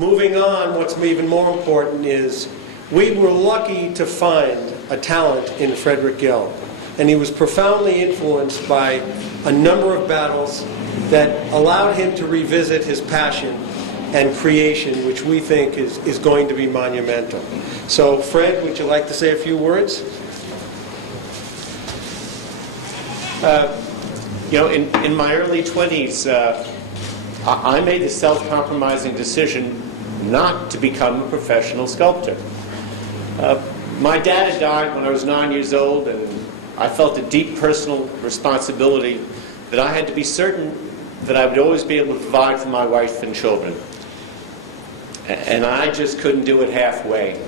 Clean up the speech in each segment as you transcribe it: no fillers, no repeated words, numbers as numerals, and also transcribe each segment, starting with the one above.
moving on, what's even more important is we were lucky to find a talent in Frederick Gelb. And he was profoundly influenced by a number of battles that allowed him to revisit his passion and creation, which we think is going to be monumental. So, Fred, would you like to say a few words? In my early 20s, I made the self-compromising decision not to become a professional sculptor. My dad had died when I was 9 years old, and I felt a deep personal responsibility that I had to be certain that I would always be able to provide for my wife and children. And I just couldn't do it halfway.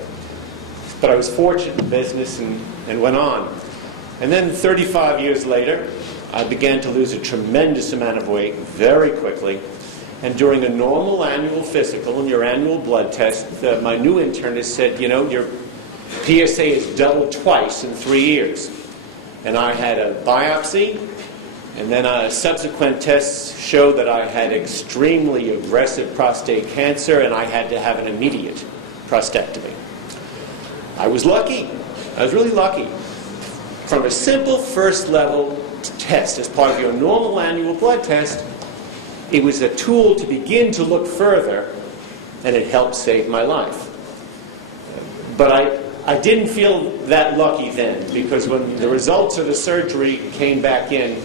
But I was fortunate in business and went on. And then 35 years later, I began to lose a tremendous amount of weight very quickly. And during a normal annual physical and your annual blood test, my new internist said, your PSA is doubled twice in 3 years. And I had a biopsy, and then subsequent tests showed that I had extremely aggressive prostate cancer, and I had to have an immediate prostatectomy. I was lucky. I was really lucky. From a simple first level test as part of your normal annual blood test, it was a tool to begin to look further, and it helped save my life. But I didn't feel that lucky then, because when the results of the surgery came back in,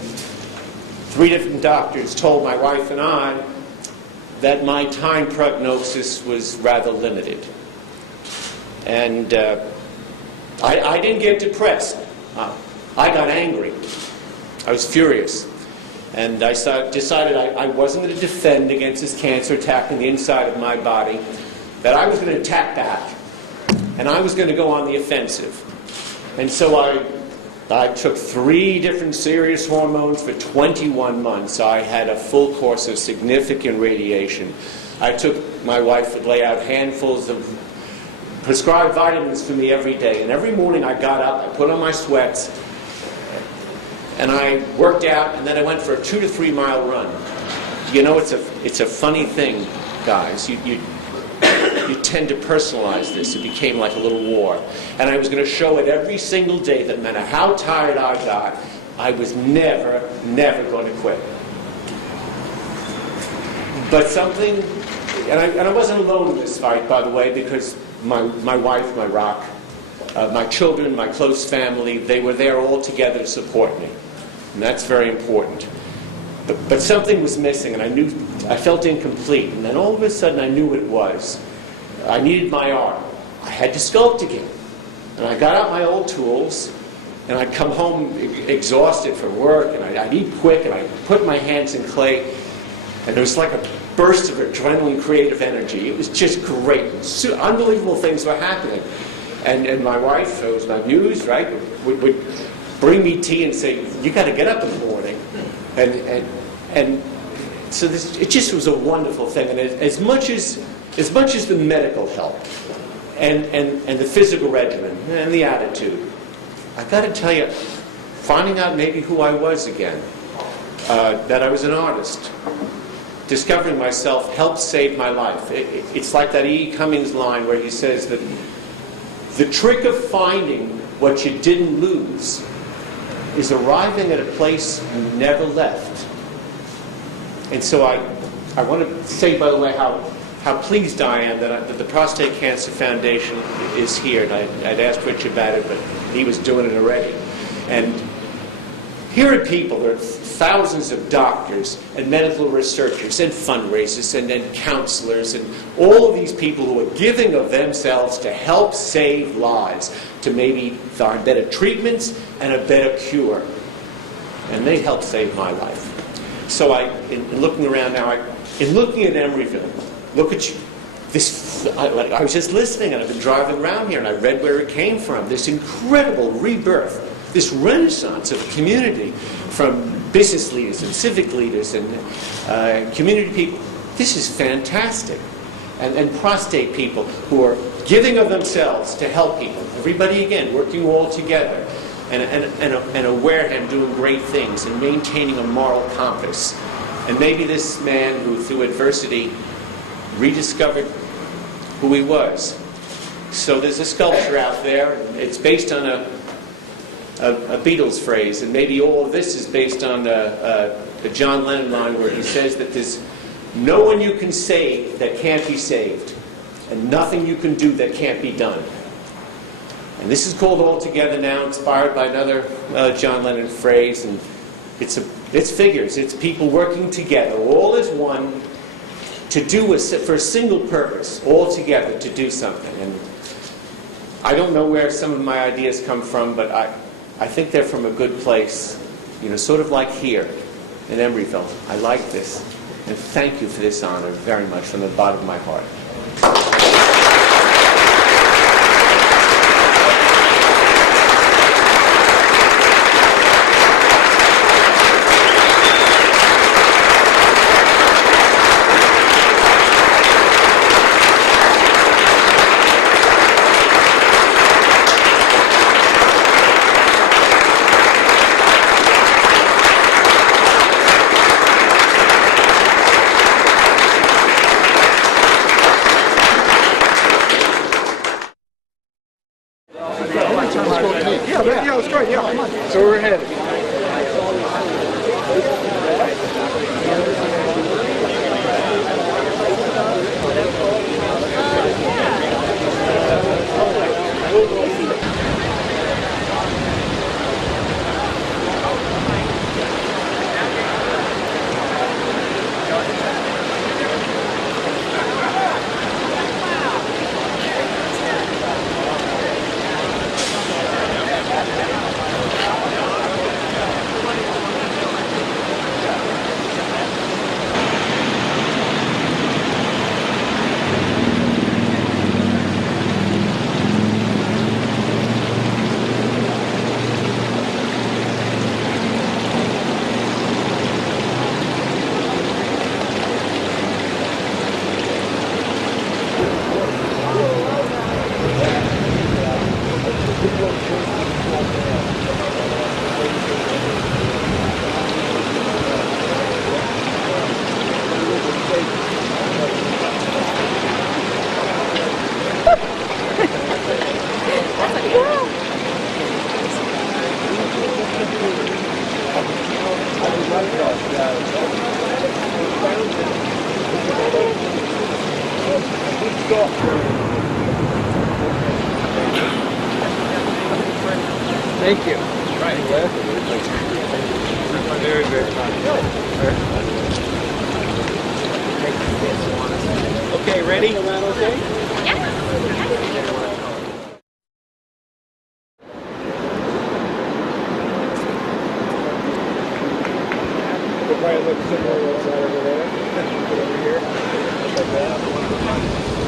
3 different doctors told my wife and I that my time prognosis was rather limited. And I didn't get depressed. I got angry. I was furious. And I decided I wasn't going to defend against this cancer attacking the inside of my body, that I was going to attack back. And I was going to go on the offensive. And so I took 3 different serious hormones for 21 months. I had a full course of significant radiation. My wife would lay out handfuls of prescribed vitamins for me every day. And every morning I got up, I put on my sweats, and I worked out, and then I went for a 2 to 3 mile run. It's a funny thing, guys. You tend to personalize this. It became like a little war. And I was going to show it every single day that no matter how tired I got, I was never going to quit. But something, and I wasn't alone in this fight, by the way, because my wife, my rock, my children, my close family, they were there all together to support me. And that's very important. But something was missing, and I felt incomplete. And then all of a sudden I knew what it was. I needed my arm. I had to sculpt again. And I got out my old tools, and I'd come home exhausted from work, and I'd eat quick, and I'd put my hands in clay, and it was like a burst of adrenaline creative energy. It was just great. Unbelievable things were happening. And my wife, who was my muse, right, would bring me tea and say, "You got to get up in the morning." And so it just was a wonderful thing. And as much as the medical help and the physical regimen and the attitude, I got to tell you, finding out maybe who I was again, that I was an artist, discovering myself helped save my life. It's like that E. Cummings line where he says that the trick of finding what you didn't lose is arriving at a place you never left. And so I want to say, by the way, how pleased I am that the Prostate Cancer Foundation is here. And I'd asked Rich about it, but he was doing it already. And here are people, there are thousands of doctors and medical researchers and fundraisers and counselors and all of these people who are giving of themselves to help save lives, to maybe find better treatments and a better cure. And they helped save my life. So in looking around now, in looking at Emeryville, look at you. I was just listening, and I've been driving around here, and I read where it came from. This incredible rebirth, this renaissance of community from business leaders and civic leaders and community people. This is fantastic. And prostate people who are giving of themselves to help people. Everybody, again, working all together. And a Wareham doing great things and maintaining a moral compass. And maybe this man who, through adversity, rediscovered who he was. So there's a sculpture out there. It's based on a Beatles phrase, and maybe all of this is based on a John Lennon line where he says that there's no one you can save that can't be saved, and nothing you can do that can't be done. And this is called All Together Now, inspired by another John Lennon phrase, and it's figures. It's people working together, all as one, to do for a single purpose, all together to do something. And I don't know where some of my ideas come from, but I think they're from a good place, sort of like here in Emeryville. I like this. And thank you for this honor very much from the bottom of my heart. Yeah, let's go. Yeah. So we're headed. Thank you. Right. Very, very fun. Okay, ready? Okay? We'll probably look similar to what's over there. Over here. Like that.